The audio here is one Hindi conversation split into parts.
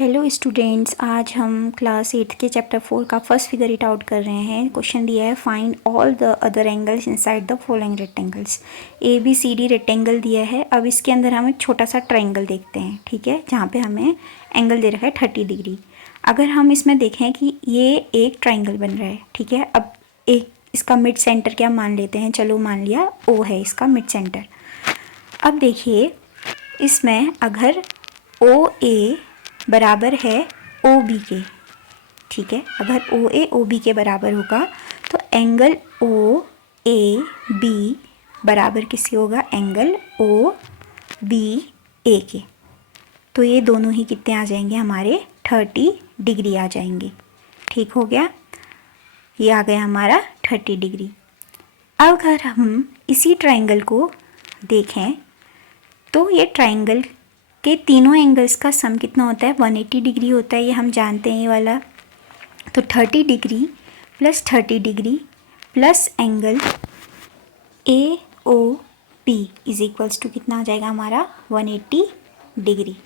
हेलो स्टूडेंट्स, आज हम क्लास 8 के चैप्टर 4 का फर्स्ट फिगर इट आउट कर रहे हैं। क्वेश्चन दिया है find all the other angles inside the following rectangles. A B C D rectangle दिया है। अब इसके अंदर हम एक छोटा सा ट्राइंगल देखते हैं, ठीक है, जहाँ पे हमें एंगल दे रखा है 30 डिग्री। अगर हम इसमें देखें कि ये एक ट्राइंगल बन रहा है, ठीक है। अब एक इसका मिड सेंटर क्या मान लेते हैं, चलो मान लिया ओ है इसका मिड सेंटर। अब देखिए इसमें अगर ओ ए बराबर है ओ बी के, ठीक है, अगर ओ ए ओ बी के बराबर होगा तो एंगल ओ ए बी बराबर किसके होगा, एंगल ओ बी ए के। तो ये दोनों ही कितने आ जाएंगे, हमारे 30 डिग्री आ जाएंगे। ठीक हो गया, ये आ गया हमारा 30 डिग्री। अब अगर हम इसी ट्राइंगल को देखें तो ये ट्राइंगल के तीनों एंगल्स का सम कितना होता है, 180 डिग्री होता है, ये हम जानते हैं ये वाला। तो 30 degree plus 30 degree plus angle A O P is equals to कितना आ जाएगा हमारा 180 डिग्री।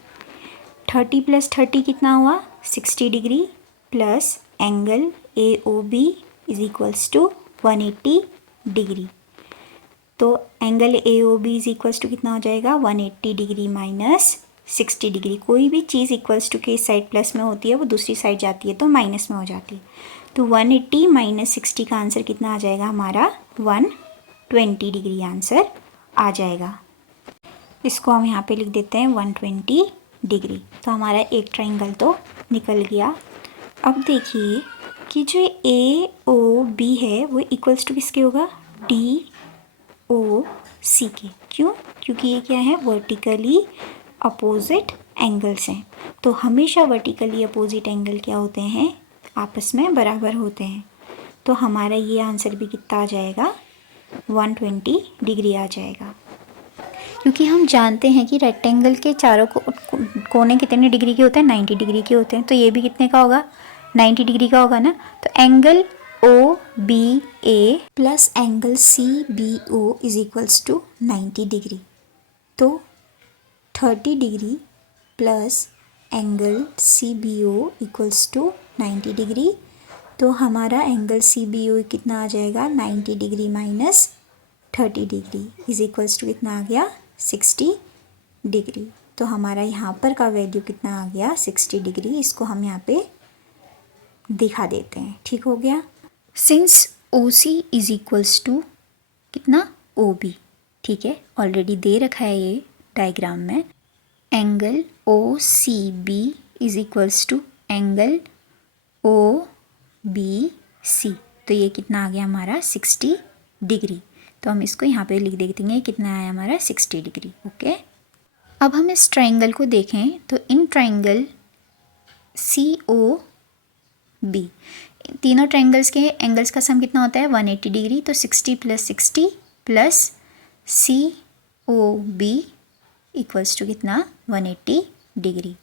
30 प्लस 30 कितना हुआ, 60 degree plus angle A O B is equals to 180 degree. तो angle A O B is equals to कितना हो जाएगा, 180 डिग्री माइनस 60 डिग्री। कोई भी चीज़ इक्वल्स टू के इस साइड प्लस में होती है, वो दूसरी साइड जाती है तो माइनस में हो जाती है। तो 180 माइनस 60 का आंसर कितना आ जाएगा हमारा, 120 डिग्री आंसर आ जाएगा। इसको हम यहाँ पे लिख देते हैं 120 डिग्री। तो हमारा एक ट्राइंगल तो निकल गया। अब देखिए कि जो ए ओ बी है वो इक्वल्स टू किसके होगा, डी ओ सी के। क्यों, क्योंकि ये क्या है, वर्टिकली अपोजिट एंगल्स हैं। तो हमेशा वर्टिकली अपोजिट एंगल क्या होते हैं, आपस में बराबर होते हैं। तो हमारा ये आंसर भी कितना आ जाएगा, 120 डिग्री आ जाएगा। क्योंकि हम जानते हैं कि रेक्टेंगल के चारों कोने कितने डिग्री के होते हैं, 90 डिग्री के होते हैं। तो ये भी कितने का होगा, 90 डिग्री का होगा ना। तो angle O B A plus angle C B O is equals to 90 degree. तो 30 degree plus angle C B O equals to 90 degree. तो हमारा एंगल सी बी ओ कितना आ जाएगा, 90 degree minus 30 degree is equals to कितना आ गया, 60 डिग्री। तो हमारा यहाँ पर का वैल्यू कितना आ गया, 60 डिग्री। इसको हम यहाँ पे दिखा देते हैं। ठीक हो गया। Since O C is equals to कितना, ओ बी, ठीक है, ऑलरेडी दे रखा है ये डायग्राम में। Angle O C B is equals to angle O B C. तो ये कितना आ गया हमारा, 60 डिग्री। तो हम इसको यहाँ पे लिख देते हैं, कितना आया हमारा, 60 डिग्री। ओके। अब हम इस ट्राइंगल को देखें तो in triangle C O B, तीनों ट्राइंगल्स के एंगल्स का सम कितना होता है, 180 डिग्री। तो 60 plus 60 plus C O B equals to कितना, 180 डिग्री।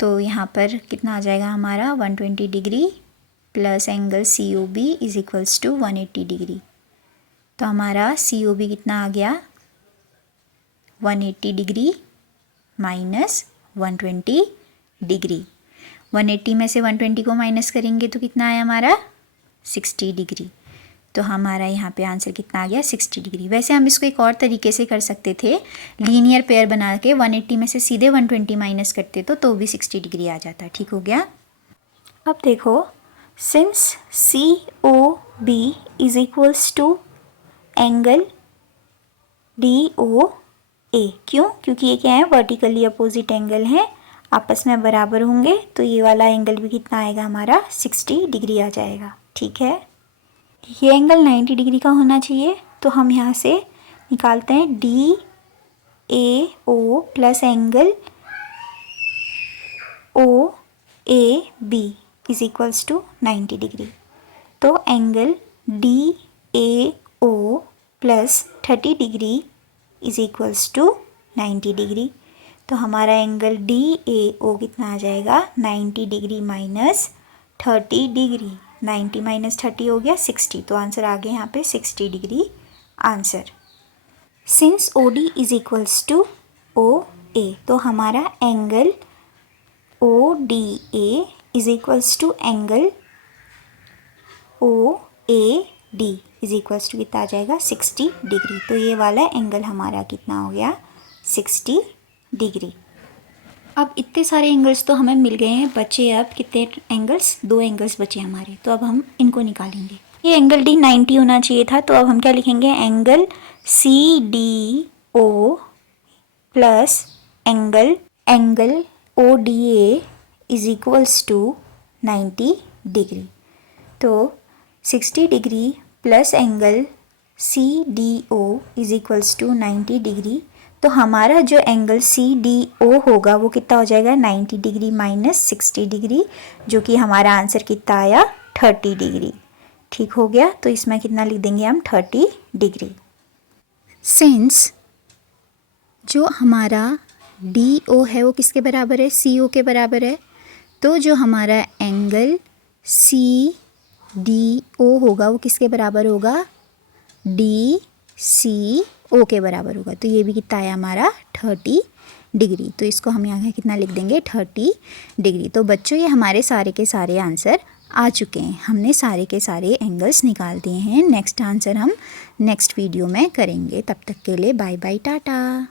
तो यहाँ पर कितना आ जाएगा हमारा, 120 degree plus angle C O B is equals to 180 degree. तो हमारा सी ओ बी कितना आ गया, 180 डिग्री माइनस 120 डिग्री। 180 में से 120 को माइनस करेंगे तो कितना आया हमारा, 60 डिग्री। तो हमारा यहाँ पे आंसर कितना आ गया, 60 डिग्री। वैसे हम इसको एक और तरीके से कर सकते थे, लीनियर पेयर बना के 180 में से सीधे 120 माइनस करते तो भी 60 डिग्री आ जाता। ठीक हो गया। अब देखो, since C O B is equals to angle D O A. क्यों, क्योंकि ये क्या है, वर्टिकली अपोजिट एंगल है, आपस में बराबर होंगे। तो ये वाला एंगल भी कितना आएगा हमारा, 60 डिग्री आ जाएगा। ठीक है, ये एंगल 90 डिग्री का होना चाहिए। तो हम यहाँ से निकालते हैं D A O plus angle O A B is equals to 90 degree. तो angle D A O plus 30 degree is equals to 90 degree. तो हमारा एंगल डी ए ओ कितना आ जाएगा, 90 डिग्री माइनस 30 डिग्री। 90 माइनस 30 हो गया 60। तो आंसर आ गया यहाँ पे 60 degree answer. Since O D is equals to O A, तो हमारा angle ODA is equals to angle OAD is equals to कितना आ जाएगा 60 डिग्री। तो ये वाला एंगल हमारा कितना हो गया 60 डिग्री। अब इतने सारे एंगल्स तो हमें मिल गए हैं, बचे अब कितने एंगल्स, 2 एंगल्स बचे हमारे, तो अब हम इनको निकालेंगे। ये एंगल D 90 होना चाहिए था, तो अब हम क्या लिखेंगे, angle CDO plus angle ODA is equals to 90 degree. तो 60 degree plus angle CDO is equals to 90 degree. तो हमारा जो एंगल CDO होगा वो कितना हो जाएगा 90 डिग्री माइनस 60 डिग्री, जो कि हमारा आंसर कितना आया 30 डिग्री। ठीक हो गया, तो इसमें कितना लिख देंगे हम 30 डिग्री। सिंस जो हमारा DO है वो किसके बराबर है, CO के बराबर है, तो जो हमारा एंगल CDO होगा वो किसके बराबर होगा, DCO के बराबर होगा। तो ये भी कितना आया हमारा 30 डिग्री। तो इसको हम यहाँ कितना लिख देंगे 30 डिग्री। तो बच्चों ये हमारे सारे के सारे आंसर आ चुके हैं, हमने सारे के सारे एंगल्स निकाल दिए हैं। नेक्स्ट आंसर हम नेक्स्ट वीडियो में करेंगे। तब तक के लिए बाय बाय, टाटा।